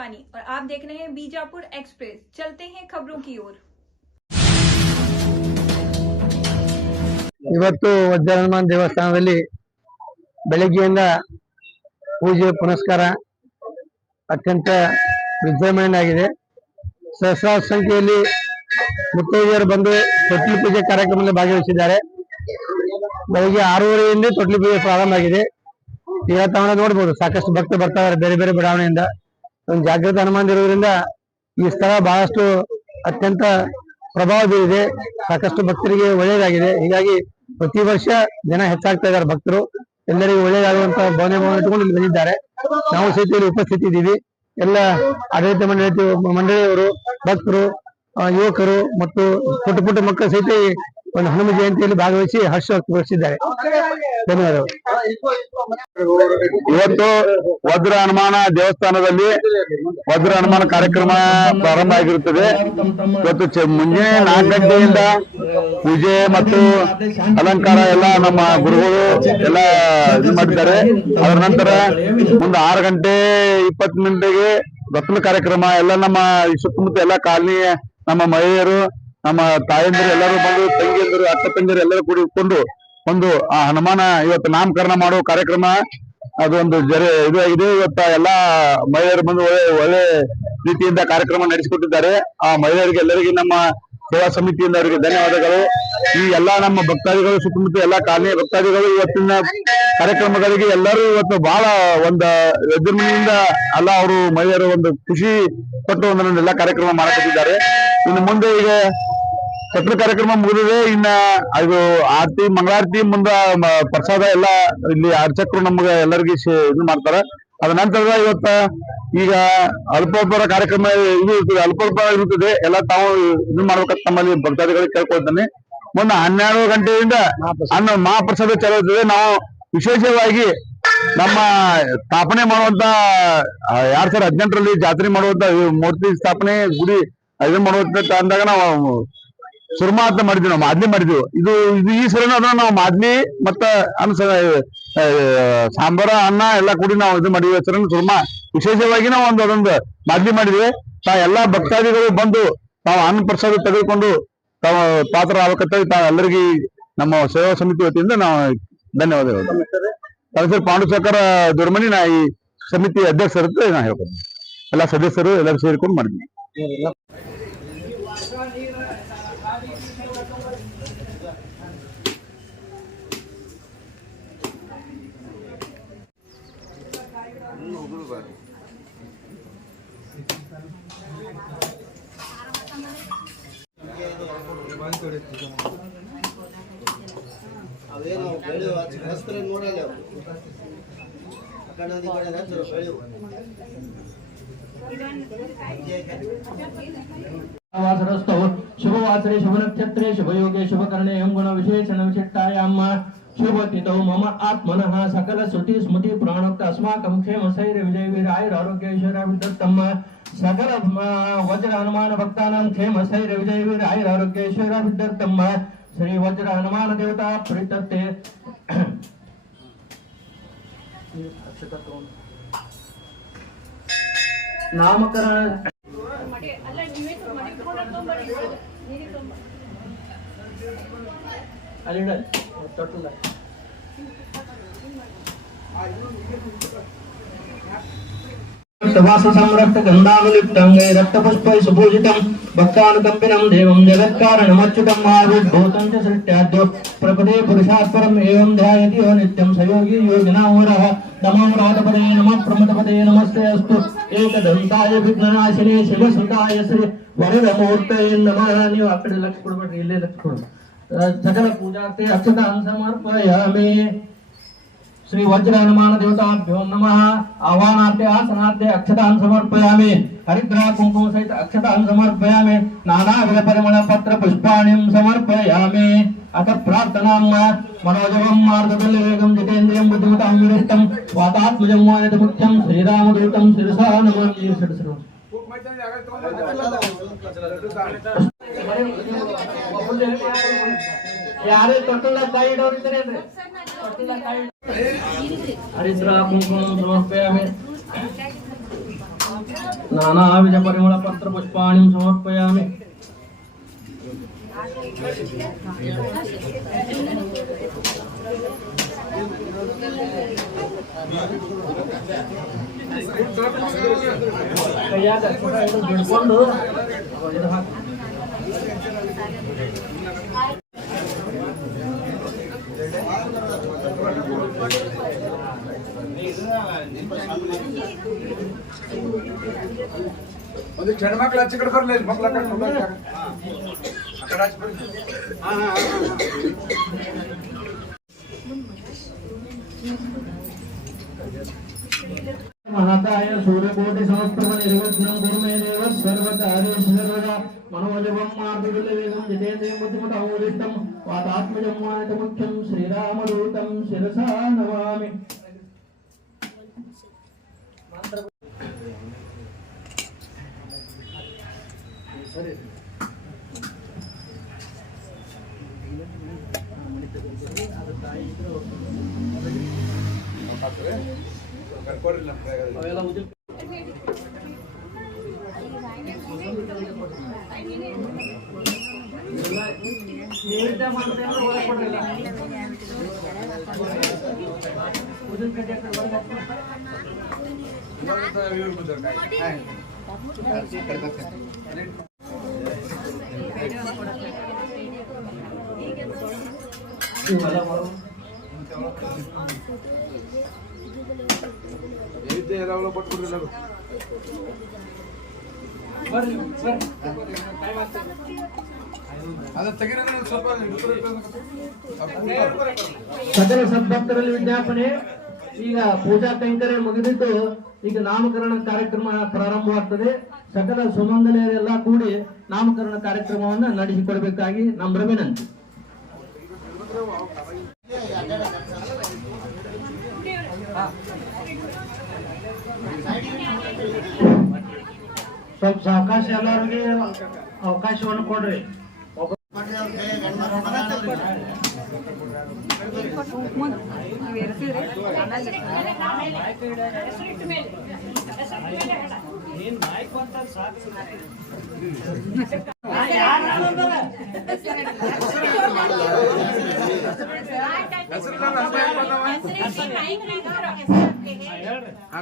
शिवानी और आप देख रहे हैं बीजापुर एक्सप्रेस। चलते हैं खबरों की ओर। ಇವತ್ತು ವಜ್ರ ಹನುಮಾನ್ ದೇವಸ್ಥಾನದಲ್ಲಿ ಬೆಳಗ್ಗೆಯಿಂದ ಪೂಜೆ ಪುನಸ್ಕಾರ ಅತ್ಯಂತ ವಿಜೃಂಭಣೆಯಾಗಿದೆ. ಸಹಸ್ರಾರು ಸಂಖ್ಯೆಯಲ್ಲಿ ಮುತ್ತೈದೆಯರು ಬಂದು ತೊಟ್ಟಿಲು ಪೂಜೆ ಕಾರ್ಯಕ್ರಮದಲ್ಲಿ ಭಾಗವಹಿಸಿದ್ದಾರೆ. ಬೆಳಗ್ಗೆ 6:30ರಿಂದ ತೊಟ್ಟಿಲು ಪೂಜೆ ಪ್ರಾರಂಭ ಆಗಿದೆ. ಈಗ ತಾವು ನೋಡಬಹುದು ಸಾಕಷ್ಟು ಭಕ್ತರು ಬರ್ತಾ ಇದ್ದಾರೆ ಬೇರೆ ಬೇರೆ ಬಡಾವಣೆಯಿಂದ. ಒಂದು ಜಾಗೃತ ಹನುಮಾನ್ ಇರೋದ್ರಿಂದ ಈ ಸ್ಥಳ ಬಹಳಷ್ಟು ಅತ್ಯಂತ ಪ್ರಭಾವ ಬೀರಿದೆ. ಸಾಕಷ್ಟು ಭಕ್ತರಿಗೆ ಒಳ್ಳೆಯದಾಗಿದೆ. ಹೀಗಾಗಿ ಪ್ರತಿ ವರ್ಷ ಜನ ಹೆಚ್ಚಾಗ್ತಾ ಇದ್ದಾರೆ. ಭಕ್ತರು ಎಲ್ಲರಿಗೂ ಒಳ್ಳೆಯದಾಗುವಂತಹ ಭಾವನೆ ಇಟ್ಟುಕೊಂಡು ಇಲ್ಲಿ ಬಂದಿದ್ದಾರೆ. ನಾವು ಸಹಿತ ಇಲ್ಲಿ ಉಪಸ್ಥಿತಿ ಇದ್ದೀವಿ. ಎಲ್ಲ ಆಡಳಿತ ಮಂಡಳಿಯವರು, ಭಕ್ತರು, ಯುವಕರು ಮತ್ತು ಪುಟ್ಟ ಪುಟ್ಟ ಮಕ್ಕಳು ಸಹಿತ ಒಂದು ಹನುಮ ಜಯಂತಿಯಲ್ಲಿ ಭಾಗವಹಿಸಿ ಹರ್ಷ ವ್ಯಕ್ತಪಡಿಸಿದ್ದಾರೆ. ಧನ್ಯವಾದಗಳು. ಇವತ್ತು ವಜ್ರ ಹನುಮಾನ ದೇವಸ್ಥಾನದಲ್ಲಿ ವಜ್ರ ಹನುಮಾನ ಕಾರ್ಯಕ್ರಮ ಪ್ರಾರಂಭ ಆಗಿರುತ್ತದೆ. ಇವತ್ತು ಮುಂಜಾನೆ 4 ಗಂಟೆಯಿಂದ ಪೂಜೆ ಮತ್ತು ಅಲಂಕಾರ ಎಲ್ಲ ನಮ್ಮ ಗುರುಗಳು ಎಲ್ಲ ಇದು ಮಾಡಿದ್ದಾರೆ. ಅದರ ನಂತರ ಮುಂದೆ 6:20 ರತ್ನ ಕಾರ್ಯಕ್ರಮ ಎಲ್ಲ ನಮ್ಮ ಸುತ್ತಮುತ್ತ ಎಲ್ಲ ಕಾಲನಿ ನಮ್ಮ ಮಹಿಳೆಯರು, ನಮ್ಮ ತಾಯಂದಿರು ಎಲ್ಲರೂ ಬಂದು, ತಂಗಿಯಂದರು, ಅಕ್ಕ ತಂಗಿಯರು ಎಲ್ಲರೂ ಕೂಡಿಕೊಂಡು ಒಂದು ಆ ಹನುಮಾನ ಇವತ್ತು ನಾಮಕರಣ ಮಾಡುವ ಕಾರ್ಯಕ್ರಮ ಅದು ಒಂದು ಇದು ಆಗಿದೆ. ಇವತ್ತ ಎಲ್ಲಾ ಮಹಿಳೆಯರು ಬಂದು ಒಳ್ಳೆ ರೀತಿಯಿಂದ ಕಾರ್ಯಕ್ರಮ ನಡೆಸಿಕೊಟ್ಟಿದ್ದಾರೆ. ಆ ಮಹಿಳೆಯರಿಗೆ ಎಲ್ಲರಿಗೆ ನಮ್ಮ ಸೇವಾ ಸಮಿತಿಯಿಂದ ಅವರಿಗೆ ಧನ್ಯವಾದಗಳು. ಈ ಎಲ್ಲಾ ನಮ್ಮ ಭಕ್ತಾದಿಗಳು, ಸುತ್ತಮುತ್ತ ಎಲ್ಲಾ ಕಾಲನಿಯ ಭಕ್ತಾದಿಗಳು ಇವತ್ತಿನ ಕಾರ್ಯಕ್ರಮಗಳಿಗೆ ಎಲ್ಲರೂ ಇವತ್ತು ಬಹಳ ಒಂದು ವಿಜೃಂಭಣೆಯಿಂದ ಎಲ್ಲ ಅವರು ಮಹಿಳೆಯರು ಒಂದು ಖುಷಿ ಪಟ್ಟು ಒಂದನ್ನೆಲ್ಲ ಕಾರ್ಯಕ್ರಮ ಮಾಡಕತ್ತಿದ್ದಾರೆ. ಇನ್ನು ಮುಂದೆ ಈಗ ಛತ್ರ ಕಾರ್ಯಕ್ರಮ ಮುಗಿದಿದೆ. ಇನ್ನ ಅದು ಆರತಿ, ಮಂಗಳಾರತಿ ಮುಂದ ಪ್ರಸಾದ ಎಲ್ಲ ಇಲ್ಲಿ ಅರ್ಚಕರು ನಮ್ಗೆ ಎಲ್ಲರಿಗೂ ಇದು ಮಾಡ್ತಾರ. ಅದ ನಂತರ ಇವತ್ತ ಈಗ ಅಲ್ಪೋಪರ ಕಾರ್ಯಕ್ರಮ ಇದು ಇರ್ತದೆ, ಅಲ್ಪೋಪರ ಇರುತ್ತದೆ. ಎಲ್ಲ ತಾವು ಇದು ಮಾಡ್ಬೇಕಂತ ತಮ್ಮಲ್ಲಿ ಭಕ್ತಾದಿಗಳಿಗೆ ಕೇಳ್ಕೊಳ್ತಾನೆ. ಮುಂದೆ 12 ಗಂಟೆಯಿಂದ ಮಹಾಪ್ರಸಾದ ಚಾಲು ಇರ್ತದೆ. ನಾವು ವಿಶೇಷವಾಗಿ ನಮ್ಮ ಸ್ಥಾಪನೆ ಮಾಡುವಂತ 2018ರಲ್ಲಿ ಜಾತ್ರೆ ಮಾಡುವಂತ ಮೂರ್ತಿ ಸ್ಥಾಪನೆ ಗುಡಿ ಇದನ್ನ ಮಾಡುವಂತ ಅಂದಾಗ ನಾವು ಸುರ್ಮಾ ಅಂತ ಮಾಡಿದ್ವಿ, ನಾವು ಮಾದ್ಲಿ ಮಾಡಿದ್ವಿ. ಇದು ಈ ಸಲ ನಾವು ಮಾದ್ಲಿ ಮತ್ತ ಸಾಂಬಾರ ಅನ್ನ ಎಲ್ಲ ಕೂಡಿ ನಾವು ಇದು ಮಾಡಿದ್ವಿ. ಹೆಸರನ್ನು ಸುರ್ಮಾ ವಿಶೇಷವಾಗಿ ನಾವು ಅದೊಂದು ಮಾದ್ಲಿ ಮಾಡಿದ್ವಿ. ಎಲ್ಲಾ ಭಕ್ತಾದಿಗಳು ಬಂದು ತಾವು ಅನ್ನ ಪ್ರಸಾದ ತೆಗೆದುಕೊಂಡು ತಾವು ಪಾತ್ರ ಆಗಬೇಕಂತ ತಾವು ಎಲ್ಲರಿಗೂ ನಮ್ಮ ಸೇವಾ ಸಮಿತಿ ವತಿಯಿಂದ ನಾವು ಧನ್ಯವಾದಗಳು. ನನ್ನ ಹೆಸರು ಪಾಂಡುಶೇಖರ ದುರ್ಮನಿ. ನಾ ಈ ಸಮಿತಿ ಅಧ್ಯಕ್ಷರು ನಾ ಹೇಳ್ಕೊಂಡು ಎಲ್ಲ ಸದಸ್ಯರು ಎಲ್ಲರೂ ಸೇರಿಕೊಂಡು ಮಾಡಿದ್ವಿ. शुभवासरे शुभ नक्षत्रे शुभ योगे शुभ कर्णे गुण विशेषण विशिष्टायाम शुभतिथौ मम आत्मनः सकल श्रुति स्मृति प्राणोक्त अस्माकं क्षेम स्थैर्य विजय वीर आयुर आरोग्य ऐश्वर्याभिवृद्धम् सकल वज्र हनुमान भक्तानां क्षेम स्थैर्य विजय वीर आयुर आरोग्य ऐश्वर्याभिवृद्धम् श्री वज्र हनुमान देवता प्रीतते नामकरण संरक्त गंधावलिप्तं रक्तपुष्पै सुपूजितं भक्तानुकंपिनं देवं जगत्कारणमच्युतं आविर्भूतं च सृष्ट्याद्यो प्रपदे पुरुषात्परम् एवं ध्यायति यो नित्यं स योगी योगिनामरः नमो राधपदे नमः प्रमदपदे नमस्ते अस्तु एकदन्ताय विघ्ननाशिने शिवसुताय श्री वरदमूर्तये नमः. ನೀವು ಆ ಕಡೆ ಲಕ್ಷ ಕೊಡಬೇಡ್ರಿ, ಇಲ್ಲೇ ಲಕ್ಷ ಕೊಡು. सकल पूजार्थे अक्षतान् समर्पयामि. श्री वज्र हनुमान देवताभ्यो नमः. आह्वानार्थे आसनार्थे अक्षतान् समर्पयामि. हरिद्रा कुंकुम सहित अक्षतान् समर्पयामि. नानाविध परिमल पत्र पुष्पाणिं समर्पयामि. अथ प्रार्थनां मनोजवं मार्गदलवेगं जितेन्द्रियं बुद्धिमतां विरिष्टं वातात्मजं वायतमुख्यं श्रीरामदूतं शिरसा नमामि. ಯಾರೇ ತೊಟ್ಟಲ ಕೈ ಇಡೋರಿದ್ರೆ ತೊಟ್ಟಲ ಕೈ ಹರಿದ್ರಾ ಕುಂಕುಮ ಸಮರ್ಪಯಾಮಿ. नानाविध परिमल पत्र पुष्पाणि समर्पयामि। ಒಂದು ಹೆಣ್ಣು ಮಕ್ಕಳು ಆಚೆ ಕಡೆ ಬರಲಿಲ್ಲ ಮಕ್ಕಳ ಆ ಕಡೆ ಆಚೆ ಬರ್ಲಿ. महाकाय सूर्यकोटि समप्रभ निर्विघ्नं कुरु मे देव सर्वकार्येषु सर्वदा मनोजवं मार्गविलवेगं जितेन्द्रियं बुद्धिमतावोदिष्टं वातात्मजं वानितमुख्यं श्रीरामदूतं शिरसा नमामि। ಕರ್ಕೊಡ್ರಿಲ್ಲ ಅವೆಲ್ಲ ಉದ್ದಿ ಎಲ್ಲ ಪಟ್ಬಿಡ್ರಿಲ್ಲ ಅದು ತೆಗಿರೋ ಸ್ವಲ್ಪ ಸಕಲ ಸದ್ಭಕ್ತರಲ್ಲಿ ವಿಜ್ಞಾಪನೆ ಈಗ ಪೂಜಾ ಕೈಂಕರ್ಯ ಮುಗಿದಿದ್ದು ಈಗ ನಾಮಕರಣ ಕಾರ್ಯಕ್ರಮ ಪ್ರಾರಂಭವಾಗ್ತದೆ ಸಕಲ ಸುಮಂಗಲೆಯರೆಲ್ಲ ಕೂಡಿ ನಾಮಕರಣ ಕಾರ್ಯಕ್ರಮವನ್ನು ನಡೆಸಿಕೊಡಬೇಕಾಗಿ ನಮ್ಮ ವಿನಂತಿ ಸ್ವಲ್ಪ ಸಾವಕಾಶ ಎಲ್ಲರಿಗೆ ಅವಕಾಶವನ್ನು ಕೊಡ್ರಿ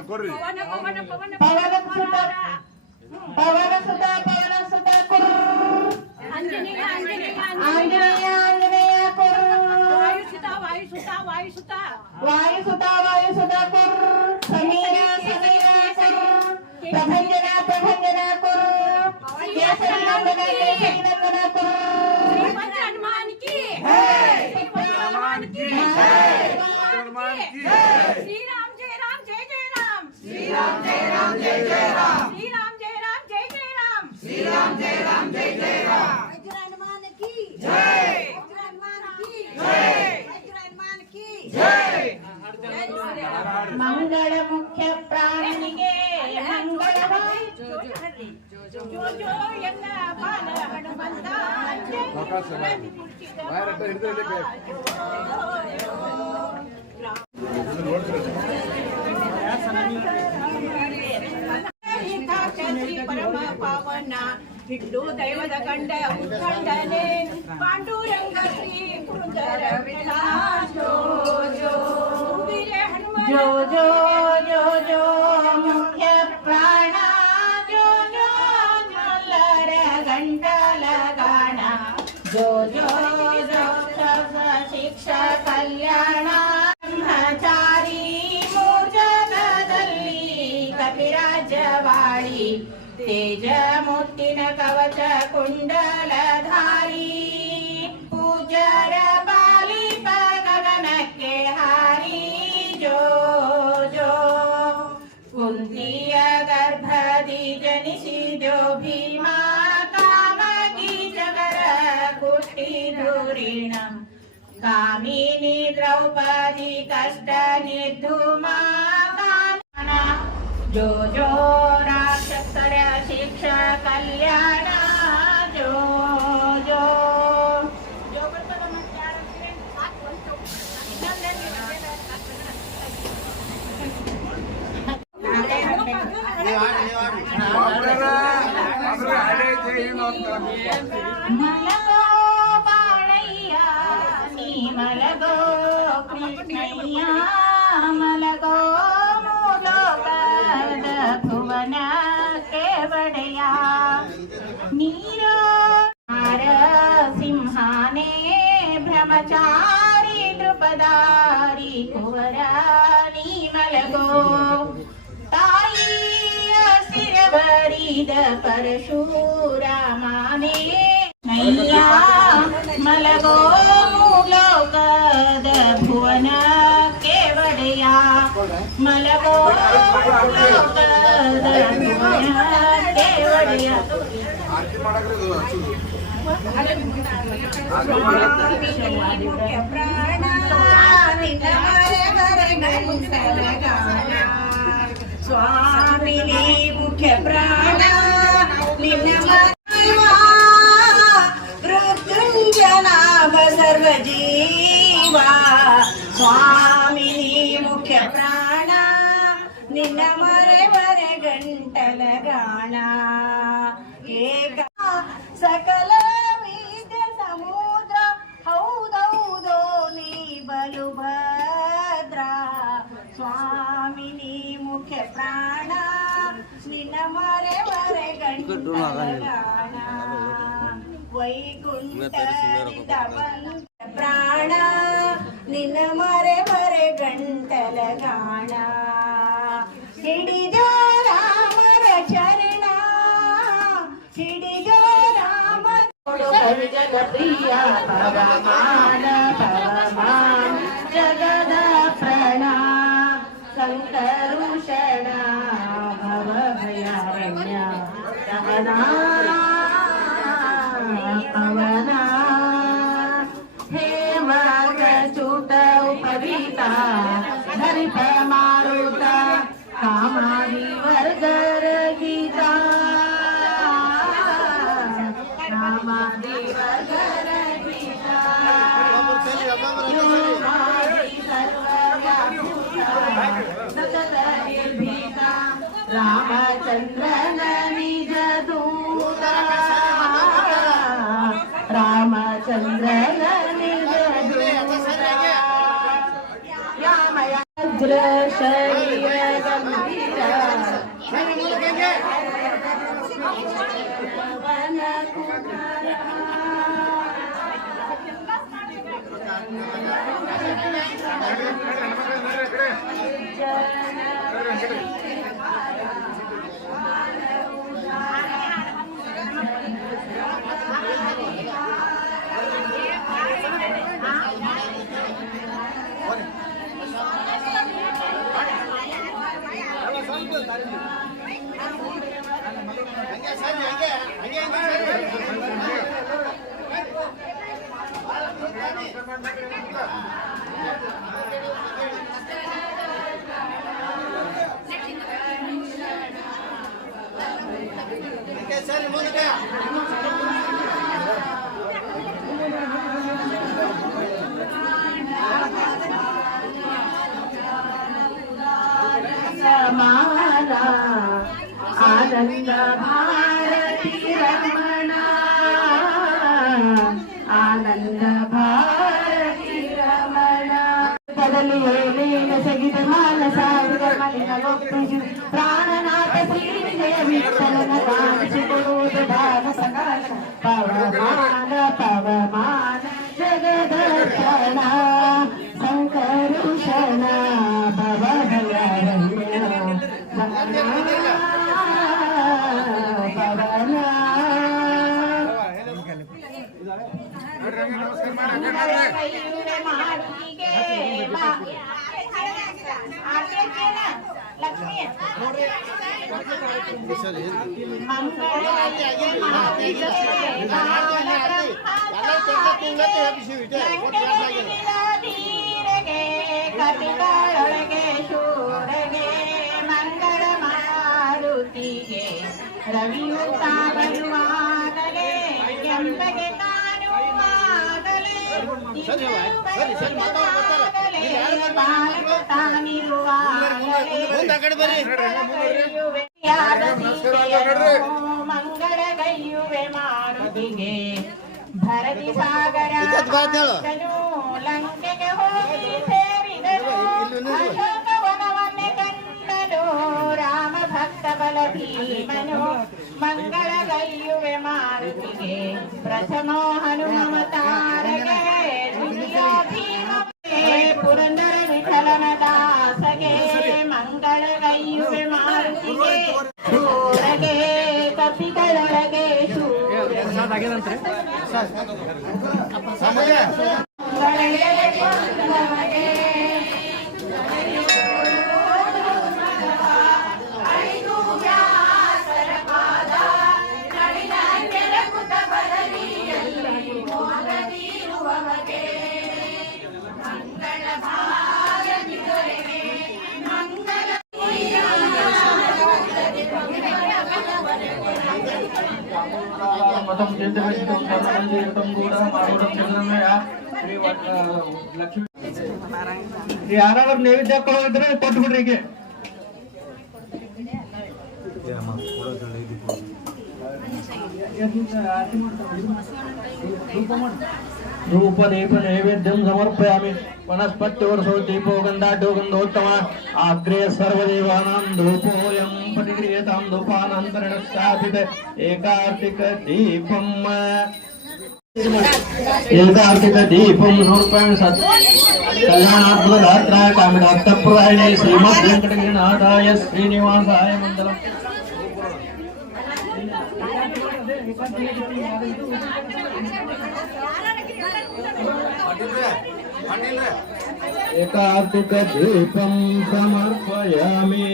ಕೊಡ್ರಿ ಪವನ ಸುತ ಆಂಜನೇಯ ವಾಯುಸುತ ಸಮೀರ ಪ್ರಭಂಜನ ಕೇಸರಿನಂದನ हनुमान की श्री राम जय राम जय जय राम श्री राम जय राम जय जय राम श्री राम जय राम जय जय राम श्री राम जय राम जय जय राम हनुमान की जय हनुमान की जय हनुमान की जय ಮಂಗಳ ಮುಖ್ಯ ಪ್ರಾಣಿಗೆ ಮಂಗಳವಾಯಿ जो ಎಲ್ಲ ಬಾಲ ಹನುಮಂತ ಪರಮ ಪಾವನ ಹಿಟ್ಟು ದೈವದ ಕಂಡ ಉತ್ಕಂಡನೆ ಪಾಂಡುರಂಗ ಶ್ರೀ ಪುರಂದರ ವಿಠಲ ಜೋ ಜೋ ಹನುಮ ಜೋ ಜೋ ಜೋ ಜೋ ಮುಖ್ಯ ಪ್ರಾಣ ಜೋ ಜೋ ಜೊಲ್ಲರ ಗಂಟಲ ಗಾಣ ಜೋ ಜೋ ಜೋ ಶಿಕ್ಷಾ ಕಲ್ಯಾಣ ಬ್ರಹ್ಮಚಾರಿ ಮೂರ್ಜಗದಲ್ಲಿ ಕಪಿರಾಜವಾಡಿ ತೇಜ ಮುತ್ತಿನ ಕವಚ ಕುಂಡಲಧಾರಿ ಪೂಜರ ಪಾಲಿಪ ಗಗನಕ್ಕೆ ಹಾರಿ ಜೋ ಜೋ ಕುಂತಿಯ ಗರ್ಭದಿ ಜನಿಸಿದೋ ಭೀಮಾ ಕಾಮಕಿ ಜಗರ ಕುಷ್ಟಿ ಧೂರಿಣ ಕಾಮಿನಿ ದ್ರೌಪದಿ ಕಷ್ಟ ನಿರ್ಧುಮಾ ಜೋ ಜೋ ರಾಕ್ಷಸರ ಶಿಕ್ಷಾ ಕಲ್ಯಾಣ ಜೋ ಜೋ ನೀವು ನಯ್ಯ ಮಲಗೋ ಮೂಲೋಕದ ಭುವನಕ್ಕೆ ಒಡೆಯ ನೀರೋ ಸಿಂಹಾನೇ ಬ್ರಹ್ಮಚಾರಿ ನೃಪದಾರಿ ಕುವರ ನೀ ಮಲಗೋ ತಾಯಿಯ ಸಿರವರಿದ ಪರಶುರಾಮನೇ ನಯ್ಯ ಮಲಗೋ ಮೂಲೋಕದ ಭುವನಕ್ಕೆ ಒಡೆಯ ಮಲಗೋ ಮೂಲೋಕದ ಭುವನಕ್ಕೆ ಒಡೆಯ ಆರತಿ ಮಾಡಕ್ರಿ ಇದು ಹಚ್ಚುದು. ಸ್ವಾಮಿನಿ ಮುಖ್ಯ ಪ್ರಾಣ ನಿನ್ನ ಮೃತ್ಯುಂಜನಾಮ ಸರ್ವ ಜೀವ ಸ್ವಾಮಿನಿ ಮುಖ್ಯ ಪ್ರಾಣ ನಿನ್ನ ಮರೆ ಗಂಟಲ ಗಾಣ ಏಕ ಸಕಲ ವಿದ್ಯ ಸಮುದ್ರ ಹೌದೌದೋ ನೀ ಬಲು ಭದ್ರ ಸ್ವಾಮಿನಿ ಮುಖ್ಯ ಪ್ರಾಣ ನಿನ್ನ ಮರೆ ಗಂಟಲ ಗಾಣ ವೈಕುಂಠದಿಂದ ಬಂದ ಪ್ರಾಣ ನಿನ್ನ ಮರೆ ಗಂಟಲ ಗಾಣ ಹಿಡಿದ ರಾಮರ ಚರಣ ಹಿಡಿದ ರಾಮ ಜಗಪ್ರಿಯ ಪವಮಾನ ಜಗದ ಪ್ರಣ ಸಂಕರುಷಣ ಭವ ಭಯಾರಣ್ಯ ಸಹನಾ ಅವನ ಹೇಮಗ ಚೂಟ ಉಪವೀತ ಧರಿಪ ಮಾರುತ ಕಾಮಾದಿ ವರ್ಗರ ಗೀತ ಕಾಮಾದಿ ವರ್ಗರ ಗೀತ ಸರ್ವಭೀತ ರಾಮಚಂದ್ರನ ನಿಜ ದೂತ ರಾಮಚಂದ್ರನ ನಿಜ ದೂತ ಯಾಮಯ ವಜ್ರ ಶರೀರ ಗಂಭೀರ ವನ ಕುಮಾರ ಸಮಾನ ಆನಂದ ಭಾರತಿ ರಮಣ ಆನಂದ ಭಾರತಿ ರಮಣ ಪದಲಿ ಏನೇನ ಸಗಿದ ಮಾನಸ ಮಲಿನ ಲೋಕಿಸಿ ಪ್ರಾಣನಾಥ ಶ್ರೀ ವಿಜಯ ವಿಠಲನ ಕಾಣಿಸಿಕೊಡುವುದು ದಾನ ಸಕಾಶ ಪವಮಾನ ಪವಮಾನ ಜಗದರ್ಶನ ಸಂಕರುಷಣ ಭವ ಭಯಾರಣ್ಯ ಕಪಿಗಳೊಳಗೆ ಶೂರಗೆ ಮಂಗಳ ಮಾರುತಿಗೆ ರವಿಯುತ ಬರುವಾಗಲೇ ಕೆಂಪಗೆ ಕಾಣುವಾಗಲೇ ಬಾಲಕ ತಾನಿರುವಾಗಲೇ ಮಂಗಳ ಗೈಯುವೆ ಮಾರುತಿಗೆ ಭರತಿ ಸಾಗರ ಲಂಕೆಗೆ ಹೋಗಿ ಸೇರಿದ ಅಶೋಕವನವನ್ನೇ ಕಂಡನು ರಾಮ ಭಕ್ತ ಬಲ ಭೀಮನು ಮಂಗಳಗೈಯುವೆ ಮಾರುತಿಗೆ ಪ್ರಥಮ ಹನುಮವತಾರಗೆ ದ್ವಿತೀಯ ಭೀಮಕ್ಕೆ ಪುರಂದರ ವಿಠಲನ ದಾಸಗೆ ಮಂಗಳಗೈಯುವೆ ಮಾರುತಿಗೆ ಶೂರಗೆ ಕಪಿಗಳೊಳಗೆ मतं चेतयितं सर्वमंदिरं गूढं मारुतं चंद्रमय ಶ್ರೀ ಲಕ್ಷ್ಮೀ ಯಾರಾದ್ರೂ ನೈವೇದ್ಯ ಕೊಡೋದಿದ್ರೆ ಕೊಟ್ಟು ಬಿಡ್ರಿ ಈಗ ಧೂಪ ದೀಪ ನೈವೇದ್ಯಂ ಸಮರ್ಪಯಾಮಿ ವನಸ್ಪತ್ಯೋರ್ಸೋ ದೀಪೋ ಗಂಧಾಢ್ಯೋ ಗಂಧೋತ್ತಮ ಅಗ್ರೇ ಸರ್ವದೇವಾನಾಂ ಧೂಪೋಯಂ ಪಟಿಕ್ರಿಯತಾಂ ಧೂಪಾನಂತರೇಣ ಸ್ಥಾಪಿತ ಏಕಾರ್ತಿಕ ದೀಪಂ ಸಮರ್ಪಯಾಮಿ ಸತ್ ಕಲ್ಯಾಣಾತ್ಮದಾತ್ರಾಯ ಕಾಮಿತಾರ್ಥಪ್ರದಾಯಿನೇ ಶ್ರೀಮದ್ ವೆಂಕಟಗಿರಿನಾಥಾಯ ಶ್ರೀನಿವಾಸಾಯ ಮಂಗಲಂ ಏಕಾರ್ತಿಕ ದೀಪಂ ಸಮರ್ಪಯಾಮಿ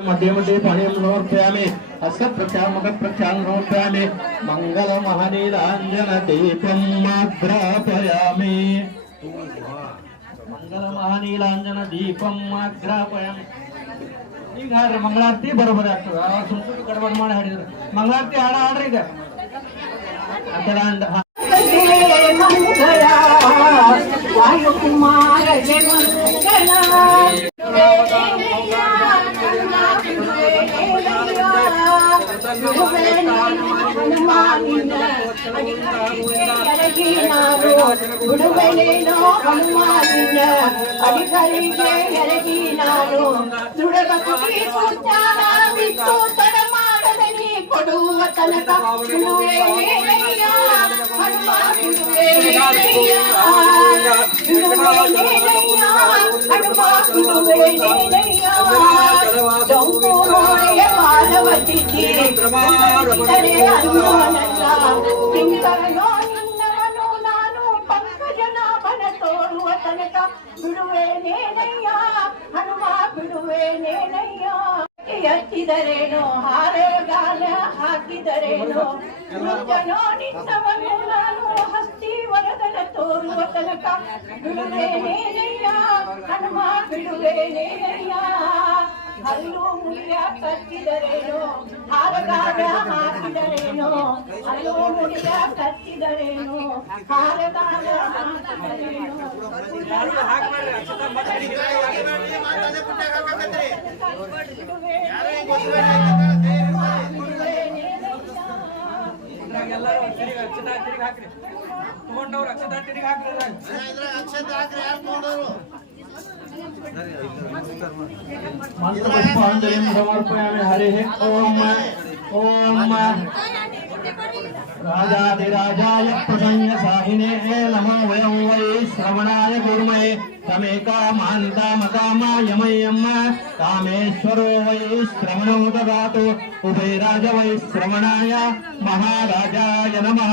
मध्ये मध्ये पाणिं समर्पयामि हस्त प्रख्यां मग प्रख्यां समर्पयामि मंगल महानीलांजन दीपं आग्रापयामि मंगल महानीलांजन दीपं आग्रापयामि ಈಗ ಮಂಗಳಾರತಿ ಬರೋಬರಿ ಆಗ್ತದೆ ಸುಮ್ಮನೆ ಕಡಬಡ ಮಾಡಿ ಹಾಡಿದ್ರು ಮಂಗಳಾರತಿ ಹಾಡ್ರಿ ಈಗ ವಾಯುಕುಮಾರ ಬಿಡುವೆನೇನೋ ಹನುಮಾನಿನ ಅಡಿಗಳಿಗೆ ಎರಗಿ ನಾನು ದುಡಬಕಿ ಸುತ್ತಾನ ಬಿಟ್ಟು ತಡ ಮಾಡದೆ ನೀ ಕೊಡುವ ತನಕ ಬಿಡುವೆನೇನಯ್ಯ ಹನುಮ ಬಿಡುವೆನೇನಯ್ಯ ಬಿಡುವೆನೇನಯ್ಯ ಹನುಮ ಬಿಡುವೆನೇನಯ್ಯ ಡೊಂಕು ಮೋರೆಯ ಪಾರ್ವತಿಗೆ ತಡೆ ಹನುಮನಲ್ಲ ತಿಂಗಳೋ ನಿನ್ನವನು ನಾನು ಪಂಕಜನಾಭನ ತೋರುವ ತನಕ ಬಿಡುವೆನೇನಯ್ಯ ಹನುಮ ಬಿಡುವೆನೇನಯ್ಯ ಎತ್ತಿದರೇನೋ ಹಾರಗಾಲ ಹಾಕಿದರೇನೋ ಮೃತ್ಯನೋ ನಿನ್ನವನು ನಾನು ಹಸ್ತಿ ವರದನ ತೋರುವ ತನಕ ಬಿಡುವೆನೇನಯ್ಯ ಹನುಮ ಬಿಡುವೆನೇನಯ್ಯ ಹಲ್ಲು ಮುಡಿಯ ಕತ್ತಿದರೇನೋ ಹಾರಗಾಲ ಹಾಕಿದರೇನೋ ಹಲ್ಲು ಮುಡಿಯ ಕತ್ತಿದರೇನೋ ಹಾರಗಾಲ ಹಾಕಿದರೇನೋ ಎಲ್ಲರೂ ತಿರುಗಿ ಹಾಕ್ರಿ ತಗೊಂಡವ್ರು ಅಕ್ಷತ ತಿರುಗಿ ಹಾಕ್ರಿ ಮಂತ್ರಪುಷ್ಪಾಂಜಲಿಂ ಸಮರ್ಪಯಾಮಿ ಹರಿ ಓಂ ಓಂ राजाधिराजाय प्रसन्न साहिने नमो वयं वै श्रवणाय गुरुमये तमेकामान्तामकामायमय्यम् कामेश्वरो वै श्रवणो ददातु उभयराज वै श्रवणाय महाराजाय नमः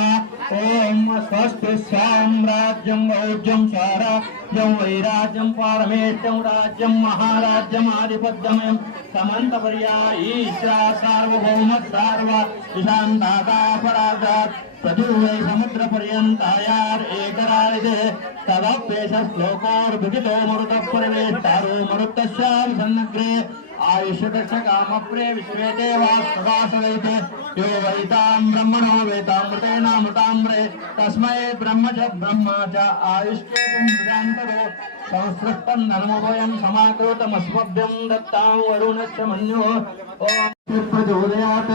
ओम स्वस्ति साम्राज्यं भोज्यं स्वराज्यं वैराज्यं पारमेष्ठं राज्यं महाराज्यम् आधिपत्यमयं समन्तपर्या ईश्वरा सार्वभौम सार्व ईशान्ताका परागा प्रचुरे समुद्र पर्यंतायार एकरायते तदप्येष श्लोकोर्भुजितो मरुतः परिवेष्टारो मरुतस्यां सन्नग्रे आयुष्यस्य कामप्रे विश्वे देवास्तदासदैते यो वैतां ब्रह्मणो वेतामृतेनामृताम्रे तस्मै ब्रह्म च आयुष्येकं मृदान्तरो संसृष्टन्नमोऽयं समाकृतमस्मभ्यं दत्तां वरुणस्य मन्यो ॐ प्रचोदयात्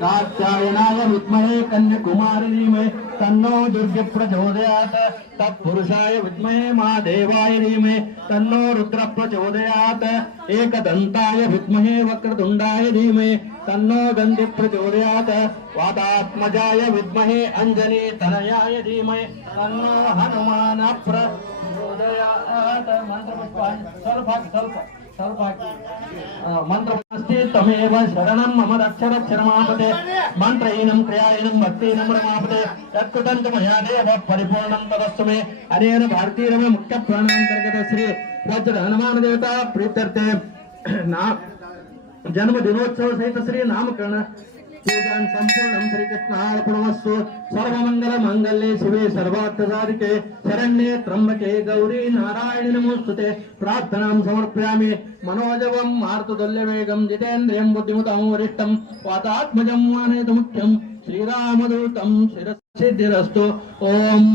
कात्यायनाय विद्महे कन्याकुमारी धीमहि तन्नो दुर्गे प्रचोदयात् तत्पुरुषाय विद्महे महादेवाय धीमहि तन्नो रुद्र प्रचोदयात् एकदन्ताय विद्महे वक्रतुण्डाय धीमहि तन्नो गन्धि प्रचोदयात् वातात्मजाय विद्महे अंजनी तनयाय धीमहि तन्नो हनुमान प्रचोदयात् मंत्रपुष्पाणि ಸ್ವಲ್ಪ ಮಂತ್ರಮಸ್ತಿ ತಮೇವ ಶರಣಂ ಮಮ ರಕ್ಷರಕ್ಷರಮಾಪತೆ ಮಂತ್ರಹೀನಂ ಕ್ರಿಯಾಹೀನಂ ಭಕ್ತಿಹೀನಂ ರಮಾಪತೆ ತತ್ಕೃತಂಚ ಮಯಾ ದೇವ ಪರಿಪೂರ್ಣಂ ತದಸ್ತು ಮೇ ಅನೇನ ಭಾರತೀಯರಮೇ ಮುಖ್ಯ ಪ್ರಾಣಾಂತರ್ಗತ ಶ್ರೀ ವಜ್ರ ಹನುಮಾನ ದೇವತಾ ಪ್ರೀತ್ಯರ್थे जन्म दिनोत्सव सहित श्री नामकरण पूजन संपूर्ण श्री कृष्णार्पणमस्तु सर्वमंगल मांगल्ये शिवे सर्वार्थ साधिके शरण्ये त्र्यंबके गौरी नारायणी नमोस्तुते प्रार्थनां समर्पयामि मनोजवं मारुततुल्यवेगं जितेन्द्रियं बुद्धिमतां वरिष्ठं वातात्मजं वानेतु मुख्यं श्रीरामदूतं शिरसिद्धिरस्तु ओम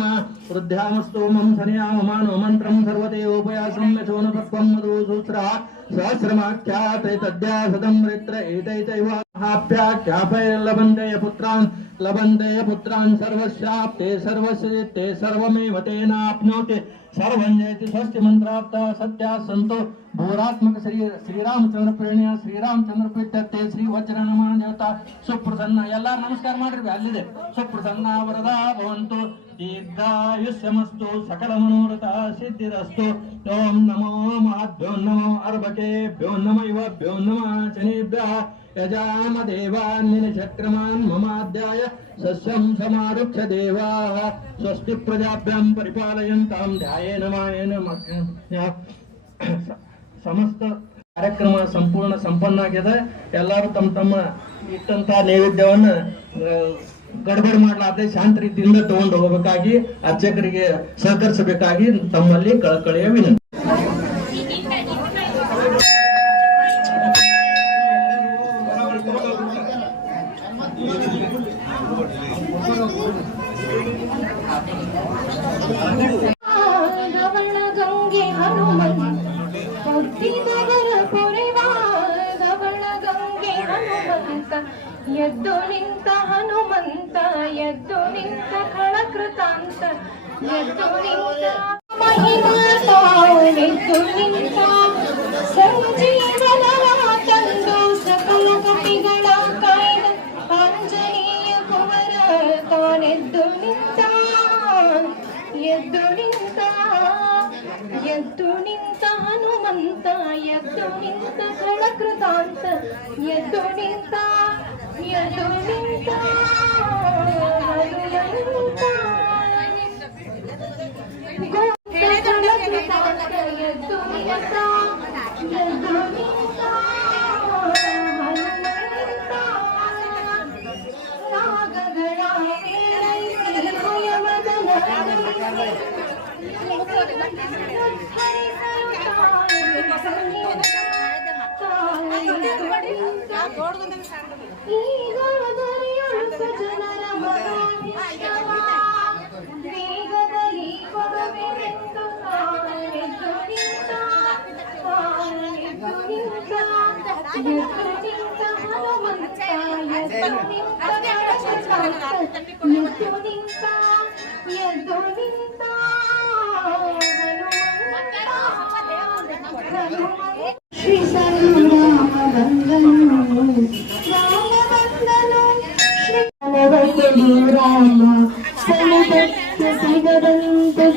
वृद्ध्यामस्तु मम सन्याम मानो मंत्रं सर्वदेवोपयासं यशोनपत्वं मधुसूत्रा सहस्रमाख्याते तद्या सदं रित्र एतैतैवाप्याख्यापै लभन्ते पुत्रान् सर्वस्याप्ते सर्वस्य सर्वमेव तेनाप्नोति सर्वं जयति स्वस्ति मंत्रार्था सत्या संतो भूरात्मक श्रीरामचंद्र प्रेरणीय श्रीरामचंद्र प्रीत्यर्थे श्री वज्र हनुमान देवता सुप्रसन्न ಎಲ್ಲರೂ ನಮಸ್ಕಾರ ಮಾಡ್ರಿ ಅಲ್ಲಿದೆ ಸುಪ್ರಸನ್ನ ವರದಾ ಭವಂತು दीर्घायुष्यमस्तु सकल मनोरथ सिद्धिरस्तु ओम नमो महाभ्यो नमो अर्भकेभ्यो नमः युवभ्यो नमः शनेभ्यः यजाम देवान्निचक्रमान् ममाद्याय सस्यं समारुक्ष्य देवाः स्वस्ति प्रजाभ्यां परिपालयन्तां ध्यायेन मायेन समस्त ಕಾರ್ಯಕ್ರಮ ಸಂಪೂರ್ಣ ಸಂಪನ್ನ ಆಗಿದೆ ಎಲ್ಲರೂ ತಮ್ಮ ತಮ್ಮ ಇಟ್ಟಂತ ನೈವೇದ್ಯವನ್ನು ಗಡಬಡಿ ಮಾಡಲಾರದೆ ಶಾಂತ ರೀತಿಯಿಂದ ತಗೊಂಡು ಹೋಗಬೇಕಾಗಿ ಅರ್ಚಕರಿಗೆ ಸಹಕರಿಸಬೇಕಾಗಿ ತಮ್ಮಲ್ಲಿ ಕಳಕಳಿಯ ವಿನಂತಿ. ಗಂಗೆ ಹನುಮಂತ ಎದ್ದು ನಿಂತ ಹನುಮಂತ ಎದ್ದು ನಿಂತ ಖಳಕೃತಾಂತ ಎದ್ದು ನಿಂತ ಮಹಿಮಾತಾನೆದ್ದು ನಿಂತ ಸಂಜೀವನ ತಂದು ಸಕಲ ಕಪಿಗಳ ಕಾಯ್ದ ಆಂಜನೇಯ ಕುವರ ತಾನೆದ್ದು ನಿಂತ ಎದ್ದು ನಿಂತ ಎದ್ದು ನಿಂತ ಹನುಮಂತ ಎದ್ದು ನಿಂತ ಖಳಕೃತಾಂತ ಎದ್ದು ನಿಂತ ಎದ್ದು ನಿಂತ ಹನುಮಂತ ಖಳಕೃತಾಂತ ಎದ್ದು ನಿಂತ ಎದ್ದು ನಿಂತ ಹನುಮಂತ ರಾಗಗಳ ಭಯವದನ ಜನರ ವೇಗದಲ್ಲಿ ಕೊಡಬೇಕೆಂದು ಹನುಮಂತ ಎದ್ದು ನಿಂತ ಶ್ರೀ ರಾಮ ಸಿಗದಂತೆ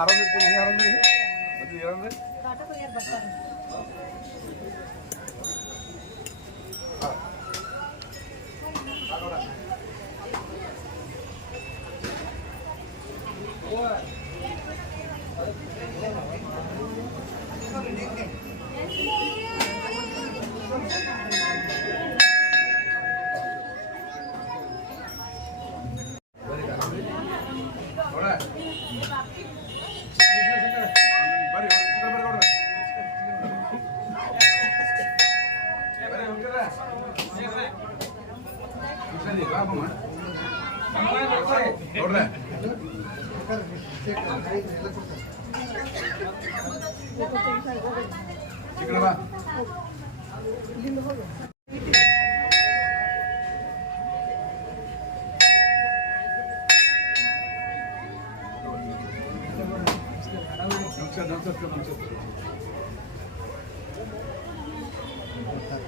ಆರಾಮಿರ್ತೀನಿ, ನೀ ಆರಾಮಿರಿ? ಅದು ಏನಂದ್ರೆ ನೋಡ್ರೆ ಚಿಕ್ಕಣ ಬಾ. ನಮಸ್ಕಾರ.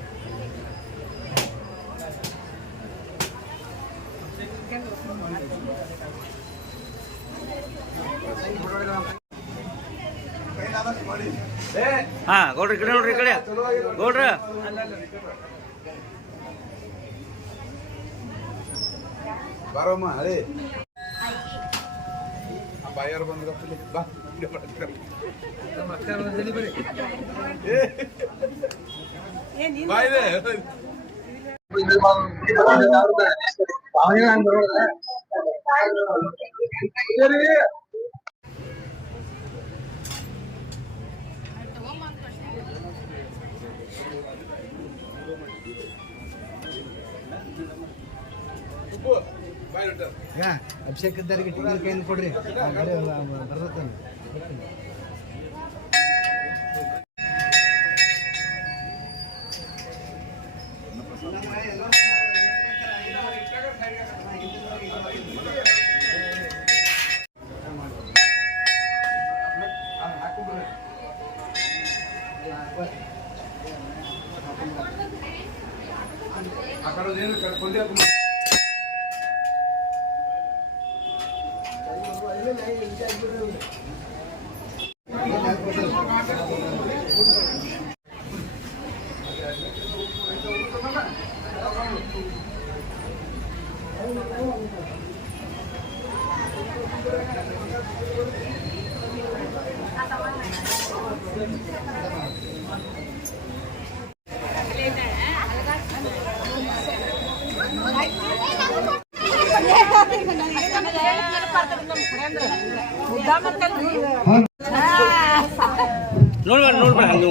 ಹಾ ಗೌಡ್ರ ಈ ಕಡೆ ನೋಡ್ರಿ, ಈ ಕಡೆ ಗೌಡ್ರ ಬಾರಮ್ಮ ಅದೇ ಬಾಯಾರು ಬಂದ್ರ ಬಾ ಬಾಯಿದೆ ಅಭಿಷೇಕ್ ಇದ್ದವರಿಗೆ ಟಿಕೆಟ್ ಕೈಯಲ್ಲಿ ಕೊಡ್ರಿ ಬರ್ತೇನೆ. ನೋಡ್ಬೇಡ ಹಂಗೆ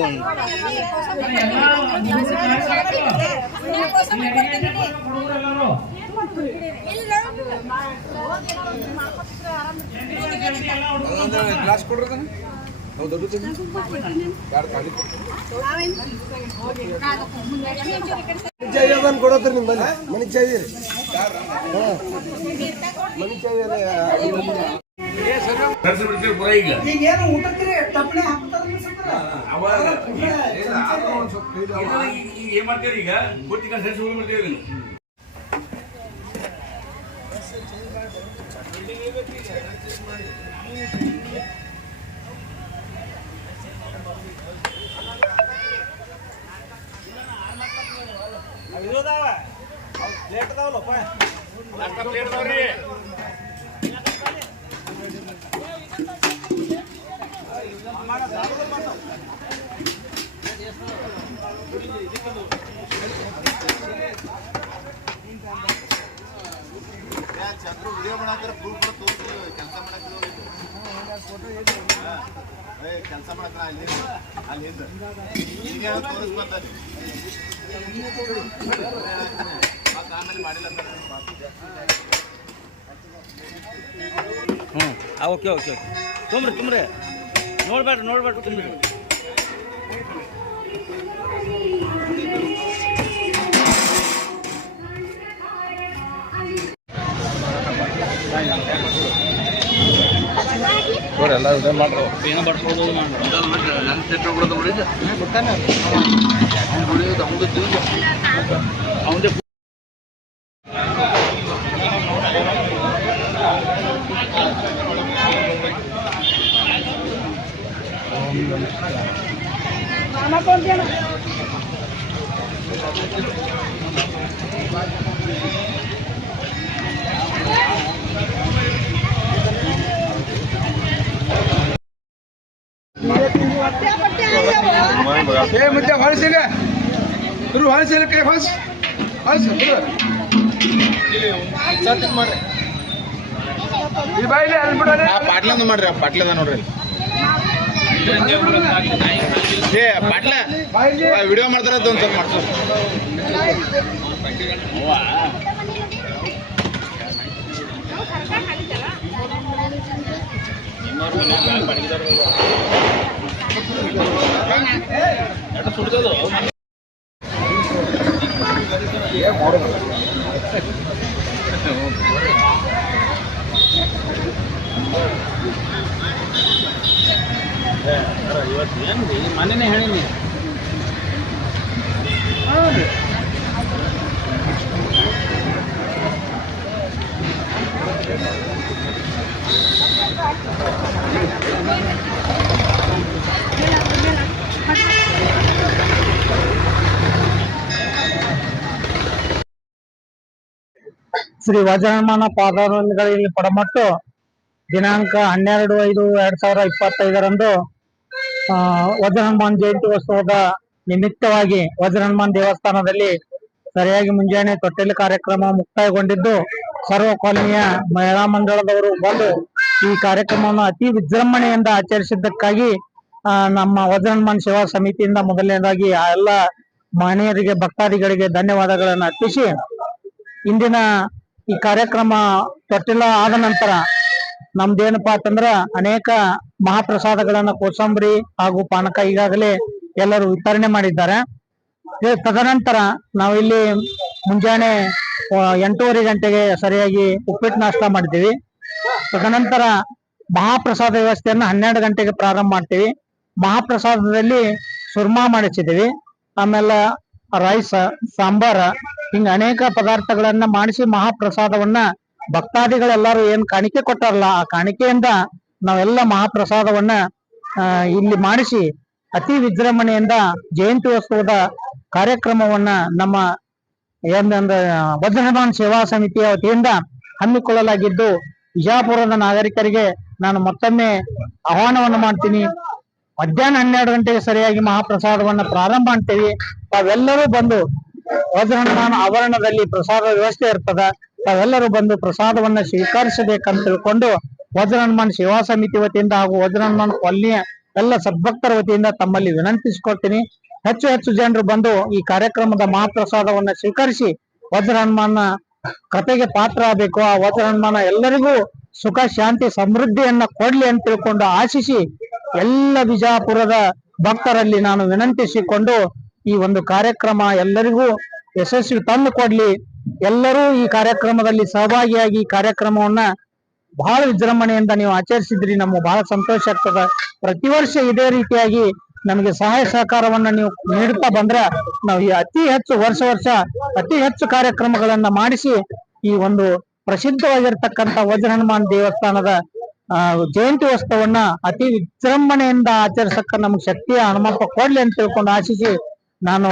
ಗ್ಲಾಸ್ ಕೊಡ್ರಿ ನಾವು ದೊಡ್ಡ ಯಾರು ಖಾಲಿ ಕೊಡತ್ರಿ ನಿಮ್ಮಲ್ಲಿ ಮನಿ ಚಾವಿ ಮನಿ ಚಾವಿ ಈಗ ಅವಾಗ ಸ್ವಲ್ಪ ಕೈಲಿ ಅವ. ಈಗ ಏನ್ ಮಾಡ್ತೀರಿ ಈಗ ಬುತ್ತಿ ಕನ್ಸರ್ಸ್ ಹೋಗಿ ಮಾಡ್ತೀವಿ ಇದನ್ನು ಚಂದ್ರು ವಿಡಿಯೋ ಮಾಡಾಕ್ರೆ ಪ್ರೂಫ್ ಕೂಡ ತೋರಿಸಿ ಕೆಲಸ ಮಾಡಕ್ಕೆ ಕೆಲಸ ಮಾಡಕ್ಕ ಅಲ್ಲಿ ಹಿಂದೆ ಈಗ ತೋರಿಸ್ಬರ್ತಾನೆ ಮತ್ತೆ ಆಮೇಲೆ ಮಾಡಿಲ್ಲ ಓಕೆ ಓಕೆ ಓಕೆ ತುಂಬ್ರಿ ನೋಡ್ಬೇಡ್ರಿ ತುಂಬ್ರಿ ಎಲ್ಲ ಇದೇ ಮಾಡ್ರು ಏನೋ ಬಡ್ಸ್ಬೋದು ಅವನದೇ ಮುದ್ದೆ ಹೊಳಸಿಲ್ಲ ಇರು ಹೊಳಸಿಲ್ಲ ಕೈ ಹೊಳಸ್ ಹೊಳಸ್ ಮಾಡ್ರಿ ಈ ಬಾಯಿಲೆ ಅಲ್ಲಿ ಬಿಡ್ರಿ ಪಾಟ್ಲಂದ ಮಾಡ್ರಿ ಪಾಟ್ಲದ ನೋಡ್ರಿ ಏ ಪಾಟ್ಲ ವಿಡಿಯೋ ಮಾಡ್ತಾರ ಒಂದ್ ಸ್ವಲ್ಪ ಮಾಡ್ಸೋದು ಮನೆನೇ ಹೇಳಿನಿ ಶ್ರೀ ವಜ್ರಹನುಮಾನ ಪಾದಾರವಿಂದಗಳಲ್ಲಿ ಪಡಮಟ್ಟು ದಿನಾಂಕ 12/5/2025 ವಜ್ರಹನುಮಾನ್ ಜಯಂತಿ ಉತ್ಸವದ ನಿಮಿತ್ತವಾಗಿ ವಜ್ರಹನುಮಾನ್ ದೇವಸ್ಥಾನದಲ್ಲಿ ಸರಿಯಾಗಿ ಮುಂಜಾನೆ ತೊಟ್ಟಿಲು ಕಾರ್ಯಕ್ರಮ ಮುಕ್ತಾಯಗೊಂಡಿದ್ದು ಸರ್ವ ಕಾಲನಿಯ ಮಹಿಳಾ ಮಂಡಳದವರು ಬಂದು ಈ ಕಾರ್ಯಕ್ರಮವನ್ನು ಅತಿ ವಿಜೃಂಭಣೆಯಿಂದ ಆಚರಿಸಿದ್ದಕ್ಕಾಗಿ ನಮ್ಮ ವಜ್ರಹನುಮಾನ್ ಸೇವಾ ಸಮಿತಿಯಿಂದ ಮೊದಲನೇದಾಗಿ ಆ ಎಲ್ಲ ಮಹನೀಯರಿಗೆ ಭಕ್ತಾದಿಗಳಿಗೆ ಧನ್ಯವಾದಗಳನ್ನು ಅರ್ಪಿಸಿ ಇಂದಿನ ಈ ಕಾರ್ಯಕ್ರಮ ತೊಟ್ಟಿಲ ಆದ ನಂತರ ನಮ್ದೇನಪ್ಪಾ ಅಂತಂದ್ರ ಅನೇಕ ಮಹಾಪ್ರಸಾದಗಳನ್ನ ಕೋಸಂಬರಿ ಹಾಗೂ ಪಾನಕ ಈಗಾಗಲೇ ಎಲ್ಲರೂ ವಿತರಣೆ ಮಾಡಿದ್ದಾರೆ. ತದನಂತರ ನಾವಿಲ್ಲಿ ಮುಂಜಾನೆ 8:30 ಗಂಟೆಗೆ ಸರಿಯಾಗಿ ಉಪ್ಪಿಟ್ಟು ನಾಷ್ಟ ಮಾಡ್ತೀವಿ. ತದನಂತರ ಮಹಾಪ್ರಸಾದ ವ್ಯವಸ್ಥೆಯನ್ನ 12 ಗಂಟೆಗೆ ಪ್ರಾರಂಭ ಮಾಡ್ತೀವಿ. ಮಹಾಪ್ರಸಾದದಲ್ಲಿ ಸುರ್ಮಾ ಮಾಡಿಸಿದೀವಿ, ಆಮೇಲೆ ರೈಸ್, ಸಾಂಬಾರ, ಹಿಂಗ ಅನೇಕ ಪದಾರ್ಥಗಳನ್ನ ಮಾಡಿಸಿ ಮಹಾಪ್ರಸಾದವನ್ನ ಭಕ್ತಾದಿಗಳೆಲ್ಲರೂ ಏನ್ ಕಾಣಿಕೆ ಕೊಟ್ಟಾರಲ್ಲ ಆ ಕಾಣಿಕೆಯಿಂದ ನಾವೆಲ್ಲ ಮಹಾಪ್ರಸಾದವನ್ನ ಇಲ್ಲಿ ಮಾಡಿಸಿ ಅತಿ ವಿಜೃಂಭಣೆಯಿಂದ ಜಯಂತ್ಯೋತ್ಸವದ ಕಾರ್ಯಕ್ರಮವನ್ನ ನಮ್ಮ ಏನಂದ್ರೆ ವಜ್ರಹನುಮಾನ್ ಸೇವಾ ಸಮಿತಿಯ ವತಿಯಿಂದ ಹಮ್ಮಿಕೊಳ್ಳಲಾಗಿದ್ದು ವಿಜಯಪುರದ ನಾಗರಿಕರಿಗೆ ನಾನು ಮತ್ತೊಮ್ಮೆ ಆಹ್ವಾನವನ್ನು ಮಾಡ್ತೀನಿ. ಮಧ್ಯಾಹ್ನ 12 ಗಂಟೆಗೆ ಸರಿಯಾಗಿ ಮಹಾಪ್ರಸಾದವನ್ನ ಪ್ರಾರಂಭ ಮಾಡ್ತೇವೆ. ತಾವೆಲ್ಲರೂ ಬಂದು ವಜ್ರಹನುಮಾನ್ ಆವರಣದಲ್ಲಿ ಪ್ರಸಾದ ವ್ಯವಸ್ಥೆ ಇರ್ತದ, ತಾವೆಲ್ಲರೂ ಬಂದು ಪ್ರಸಾದವನ್ನ ಸ್ವೀಕರಿಸಬೇಕಂತ ತಿಳ್ಕೊಂಡು ವಜ್ರಹನುಮಾನ್ ಸೇವಾ ಸಮಿತಿ ವತಿಯಿಂದ ಹಾಗೂ ವಜ್ರಹನುಮಾನ್ ಕಾಲನಿಯ ಎಲ್ಲ ಸದ್ಭಕ್ತರ ವತಿಯಿಂದ ತಮ್ಮಲ್ಲಿ ವಿನಂತಿಸಿಕೊಳ್ತೀನಿ. ಹೆಚ್ಚು ಹೆಚ್ಚು ಜನರು ಬಂದು ಈ ಕಾರ್ಯಕ್ರಮದ ಮಹಾಪ್ರಸಾದವನ್ನ ಸ್ವೀಕರಿಸಿ ವಜ್ರಹನುಮಾನ ಕೃಪೆಗೆ ಪಾತ್ರ ಆಗಬೇಕು. ಆ ವಜ್ರಹನುಮಾನ ಎಲ್ಲರಿಗೂ ಸುಖ ಶಾಂತಿ ಸಮೃದ್ಧಿಯನ್ನ ಕೊಡ್ಲಿ ಅಂತ ತಿಳ್ಕೊಂಡು ಆಶಿಸಿ ಎಲ್ಲ ವಿಜಯಪುರದ ಭಕ್ತರಲ್ಲಿ ನಾನು ವಿನಂತಿಸಿಕೊಂಡು ಈ ಒಂದು ಕಾರ್ಯಕ್ರಮ ಎಲ್ಲರಿಗೂ ಯಶಸ್ವಿ ತಂದು ಕೊಡ್ಲಿ. ಎಲ್ಲರೂ ಈ ಕಾರ್ಯಕ್ರಮದಲ್ಲಿ ಸಹಭಾಗಿಯಾಗಿ ಈ ಕಾರ್ಯಕ್ರಮವನ್ನ ಬಹಳ ವಿಜೃಂಭಣೆಯಿಂದ ನೀವು ಆಚರಿಸಿದ್ರಿ, ನಮಗೆ ಬಹಳ ಸಂತೋಷ ಆಗ್ತದ. ಪ್ರತಿ ವರ್ಷ ಇದೇ ರೀತಿಯಾಗಿ ನಮಗೆ ಸಹಾಯ ಸಹಕಾರವನ್ನ ನೀವು ನೀಡುತ್ತಾ ಬಂದ್ರೆ ನಾವು ಈ ಅತಿ ಹೆಚ್ಚು ವರ್ಷ ಅತಿ ಹೆಚ್ಚು ಕಾರ್ಯಕ್ರಮಗಳನ್ನ ಮಾಡಿಸಿ ಈ ಒಂದು ಪ್ರಸಿದ್ಧವಾಗಿರ್ತಕ್ಕಂಥ ವಜ್ರ ಹನುಮಾನ್ ದೇವಸ್ಥಾನದ ಜಯಂತಿ ಉತ್ಸವವನ್ನ ಅತಿ ವಿಜೃಂಭಣೆಯಿಂದ ಆಚರಿಸಕ್ಕ ನಮ್ಗೆ ಶಕ್ತಿಯ ಹನುಮಪ್ಪ ಕೊಡ್ಲಿ ಅಂತ ತಿಳ್ಕೊಂಡು ಆಶಿಸಿ ನಾನು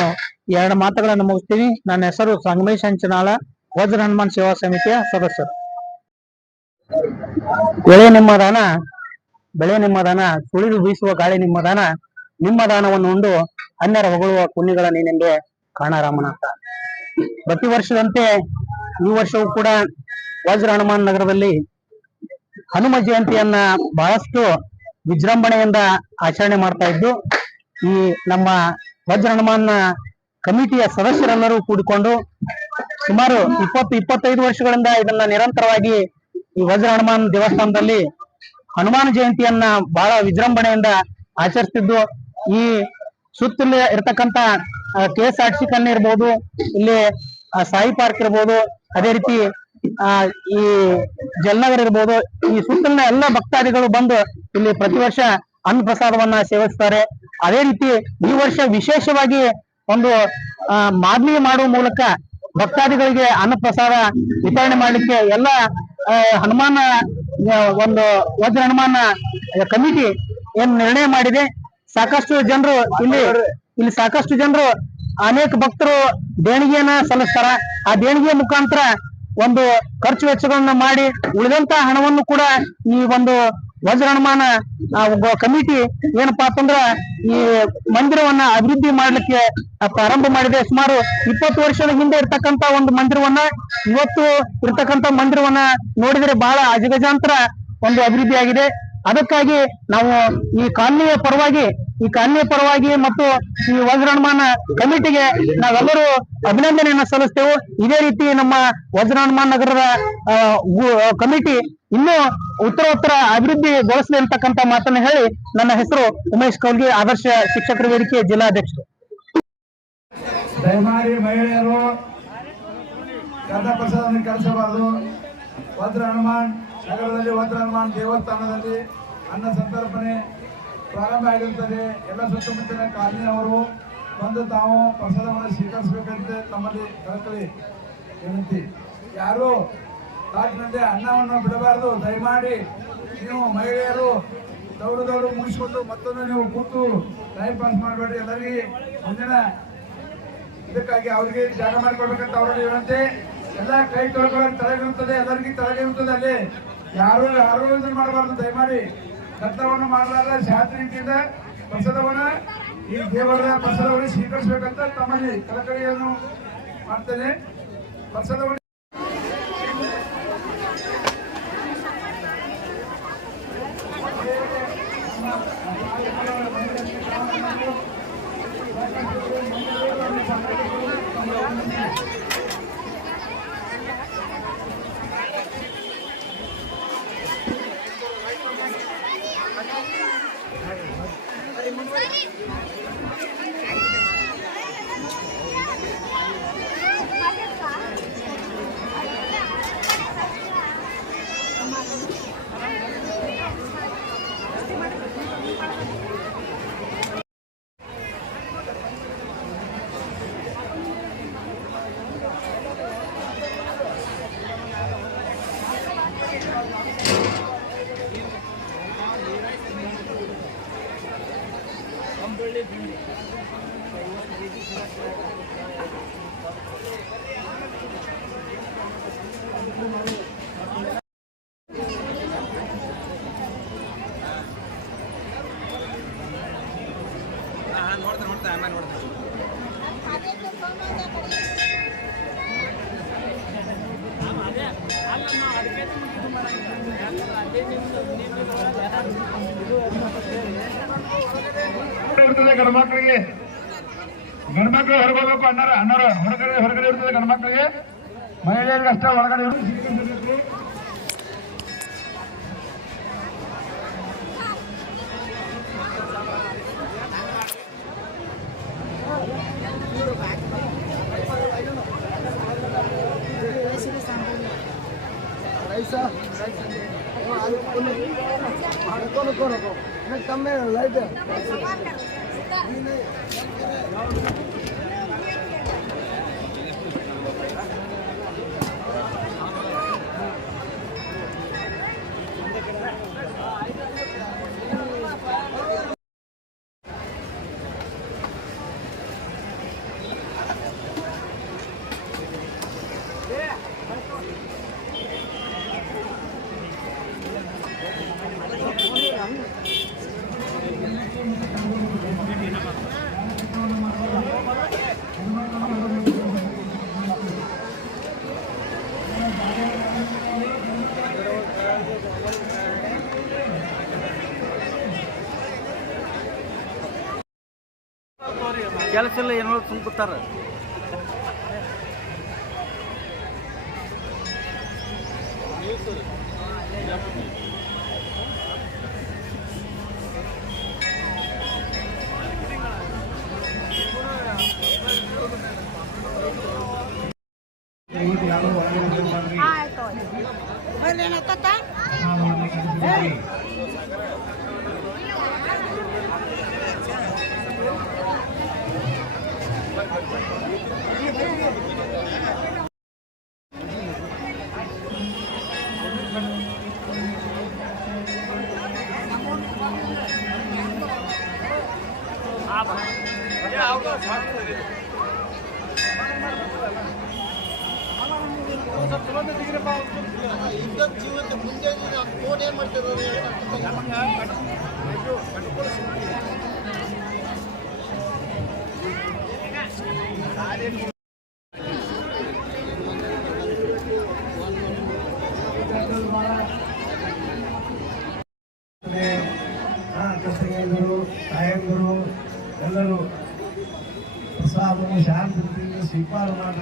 2 ಮಾತುಗಳನ್ನು ಮುಗಿಸ್ತೀನಿ. ನನ್ನ ಹೆಸರು ಸಂಗಮೇಶ್ ಹಂಚನಾಳ, ವಜ್ರ ಹನುಮಾನ್ ಸೇವಾ ಸಮಿತಿಯ ಸದಸ್ಯರು. ಬೆಳೆ ನಿಮ್ಮ ದಾನ ಸುಳಿದು ಬೀಸುವ ಗಾಳಿ ನಿಮ್ಮ ದಾನವನ್ನು ಉಂಡು ಅನ್ಯರ ಹೊಗಳುವ ಪುಣ್ಯಗಳ ನೀನೆಂದೇ ಕಾಣರಾಮನ ಅಂತ. ಪ್ರತಿ ವರ್ಷದಂತೆ ಈ ವರ್ಷವೂ ಕೂಡ ವಜ್ರ ಹನುಮಾನ್ ನಗರದಲ್ಲಿ ಹನುಮ ಜಯಂತಿಯನ್ನ ಬಹಳಷ್ಟು ವಿಜೃಂಭಣೆಯಿಂದ ಆಚರಣೆ ಮಾಡ್ತಾ ಇದ್ದು, ಈ ನಮ್ಮ ವಜ್ರ ಹನುಮಾನ್ ಕಮಿಟಿಯ ಸದಸ್ಯರೆಲ್ಲರೂ ಕೂಡಿಕೊಂಡು ಸುಮಾರು 20-25 ವರ್ಷಗಳಿಂದ ಇದನ್ನ ನಿರಂತರವಾಗಿ ಈ ವಜ್ರ ಹನುಮಾನ್ ದೇವಸ್ಥಾನದಲ್ಲಿ ಹನುಮಾನ್ ಜಯಂತಿಯನ್ನ ಬಹಳ ವಿಜೃಂಭಣೆಯಿಂದ ಆಚರಿಸ್ತಿದ್ದು, ಈ ಸುತ್ತಲೇ ಇರ್ತಕ್ಕಂಥ KSRTC ಕನ್ನೆ ಇರ್ಬೋದು, ಇಲ್ಲಿ ಸಾಯಿ ಪಾರ್ಕ್ ಇರ್ಬೋದು, ಅದೇ ರೀತಿ ಈ ಜಲನಗರ್ ಇರ್ಬೋದು, ಈ ಸುತ್ತಲಿನ ಎಲ್ಲ ಭಕ್ತಾದಿಗಳು ಬಂದು ಇಲ್ಲಿ ಪ್ರತಿ ವರ್ಷ ಅನ್ನ ಪ್ರಸಾದವನ್ನ ಸೇವಿಸ್ತಾರೆ. ಅದೇ ರೀತಿ ಈ ವರ್ಷ ವಿಶೇಷವಾಗಿ ಒಂದು ಮಾದಲಿ ಮಾಡುವ ಮೂಲಕ ಭಕ್ತಾದಿಗಳಿಗೆ ಅನ್ನ ಪ್ರಸಾದ ವಿತರಣೆ ಮಾಡ್ಲಿಕ್ಕೆ ಎಲ್ಲ ಹನುಮಾನ ಒಂದು ವಜ್ರ ಹನುಮಾನ ಕಮಿಟಿ ಏನ್ ನಿರ್ಣಯ ಮಾಡಿದೆ. ಸಾಕಷ್ಟು ಜನರು ಇಲ್ಲಿ ಸಾಕಷ್ಟು ಜನರು ಅನೇಕ ಭಕ್ತರು ದೇಣಿಗೆಯನ್ನ ಸಲ್ಲಿಸ್ತಾರ. ಆ ದೇಣಿಗೆಯ ಮುಖಾಂತರ ಒಂದು ಖರ್ಚು ವೆಚ್ಚಗಳನ್ನ ಮಾಡಿ ಉಳಿದಂತ ಹಣವನ್ನು ಕೂಡ ಈ ಒಂದು ವಜ್ರ ಹನುಮಾನ ಕಮಿಟಿ ಏನಪ್ಪಾ ಅಂತಂದ್ರ ಈ ಮಂದಿರವನ್ನ ಅಭಿವೃದ್ಧಿ ಮಾಡ್ಲಿಕ್ಕೆ ಪ್ರಾರಂಭ ಮಾಡಿದೆ. ಸುಮಾರು 20 ವರ್ಷದ ಹಿಂದೆ ಇರ್ತಕ್ಕಂತ ಒಂದು ಮಂದಿರವನ್ನ ಇವತ್ತು ಇರ್ತಕ್ಕಂತ ಮಂದಿರವನ್ನ ನೋಡಿದರೆ ಬಹಳ ಅಜಗಜಾಂತರ ಒಂದು ಅಭಿವೃದ್ಧಿ ಆಗಿದೆ. ಅದಕ್ಕಾಗಿ ನಾವು ಈ ಕಾಲನಿಯ ಪರವಾಗಿ ಮತ್ತು ಈ ವಜ್ರ ಹನುಮಾನ ಕಮಿಟಿಗೆ ನಾವೆಲ್ಲರೂ ಅಭಿನಂದನೆಯನ್ನ ಸಲ್ಲಿಸ್ತೇವೆ. ಇದೇ ರೀತಿ ನಮ್ಮ ವಜ್ರ ಹನುಮಾನ್ ನಗರದ ಕಮಿಟಿ ಇನ್ನೂ ಉತ್ತರೋತ್ತರ ಅಭಿವೃದ್ಧಿಗೊಳಿಸಲಿ ಅಂತಕ್ಕಂಥ ಮಾತನ್ನ ಹೇಳಿ ನನ್ನ ಹೆಸರು ಉಮೇಶ್ ಕೌಲ್ಗಿ, ಆದರ್ಶ ಶಿಕ್ಷಕರ ವೇದಿಕೆ ಜಿಲ್ಲಾಧ್ಯಕ್ಷರು. ದಯಮಾಡಿ ಮಹಿಳೆಯರು ಗಂಧ ಪ್ರಸಾದವನ್ನು ಕಳಿಸಬಾರದು. ವಜ್ರ ಹನುಮಾನ್ ನಗರದಲ್ಲಿ ವಜ್ರ ಹನುಮಾನ್ ದೇವಸ್ಥಾನದಲ್ಲಿ ಅನ್ನ ಸಂತರ್ಪಣೆ ಪ್ರಾರಂಭ ಆಗಿರುತ್ತದೆ. ಎಲ್ಲ ಸುತ್ತಮುತ್ತಲಿನ ಕಾಲನಿಯವರು ಬಂದು ತಾವು ಪ್ರಸಾದವನ್ನು ಸ್ವೀಕರಿಸಬೇಕಂತ ತಮ್ಮಲ್ಲಿ ಕಳಕಳಿ ವಿನಂತಿ. ಯಾರು ತಾಟಿನಲ್ಲಿ ಅನ್ನವನ್ನು ಬಿಡಬಾರದು. ದಯಮಾಡಿ ನೀವು ಮಹಿಳೆಯರು ದೌಡು ಮುಗಿಸಿಕೊಂಡು ಮತ್ತೊಂದು ನೀವು ಕೂತು ಟೈಮ್ ಪಾಸ್ ಮಾಡಬೇಡ್ರಿ. ಎಲ್ಲರಿಗೆ ಮುಂದಿನ ಇದಕ್ಕಾಗಿ ಅವರಿಗೆ ಜಾಗ ಮಾಡಿಕೊಡ್ಬೇಕಂತ ಅವರಲ್ಲಿ ವಿನಂತಿ. ಎಲ್ಲ ಕೈ ತೊಳ್ಕೊಳ್ಳೋಕೆ ತಲೆಗಿರುತ್ತದೆ, ಎಲ್ಲರಿಗೂ ತಲೆಗಿರುತ್ತದೆ. ಅಲ್ಲಿ ಯಾರು ಇದನ್ನು ಮಾಡಬಾರ್ದು. ದಯಮಾಡಿ ಕರ್ತವ್ಯವನ್ನು ಮಾಡಲಾರ ಶಾಂತಿಯಿಂದ ಪ್ರಸಾದವನ್ನ ಈ ದೇವರ ಪ್ರಸಾದವನ್ನು ಸ್ವೀಕರಿಸಬೇಕಂತ ತಮ್ಮಲ್ಲಿ ಕಳಕಳಿಯನ್ನು ಮಾಡ್ತೇನೆ. ಪ್ರಸಾದವನ್ನು ಗಂಡ್ಮಕ್ಳಿಗೆ ಗಂಡ್ಮಕ್ಳು ಹೊರಗೋಗ್ಬೇಕು. ಅಣ್ಣರು ಹೊರಗಡೆ ಇರ್ತದೆ ಗಂಡ್ಮಕ್ಳಿಗೆ, ಮಹಿಳೆಯರಿಗೆ ಅಷ್ಟೇ ಹೊರಗಡೆ ಸ್ವೀಕರಿಸಬೇಕು. ತಮ್ಮ ಲೈಟ್ ಕೆಲಸ ಇಲ್ಲ ಏನೋ ತುಂಬ್ತಾರ. ಆಯ್ತು ಏನಾಗ್ತತ್ತ ಜೀವನದ ಮುಂದೆ ಫೋನ್ ಏನ್ ಮಾಡ್ತಿರೋದು ತಾಯಂದಿರು ಎಲ್ಲರೂ ಪ್ರಸಾದವನ್ನು ಶಾಂತಿ ಸ್ವೀಕಾರ ಮಾಡಿ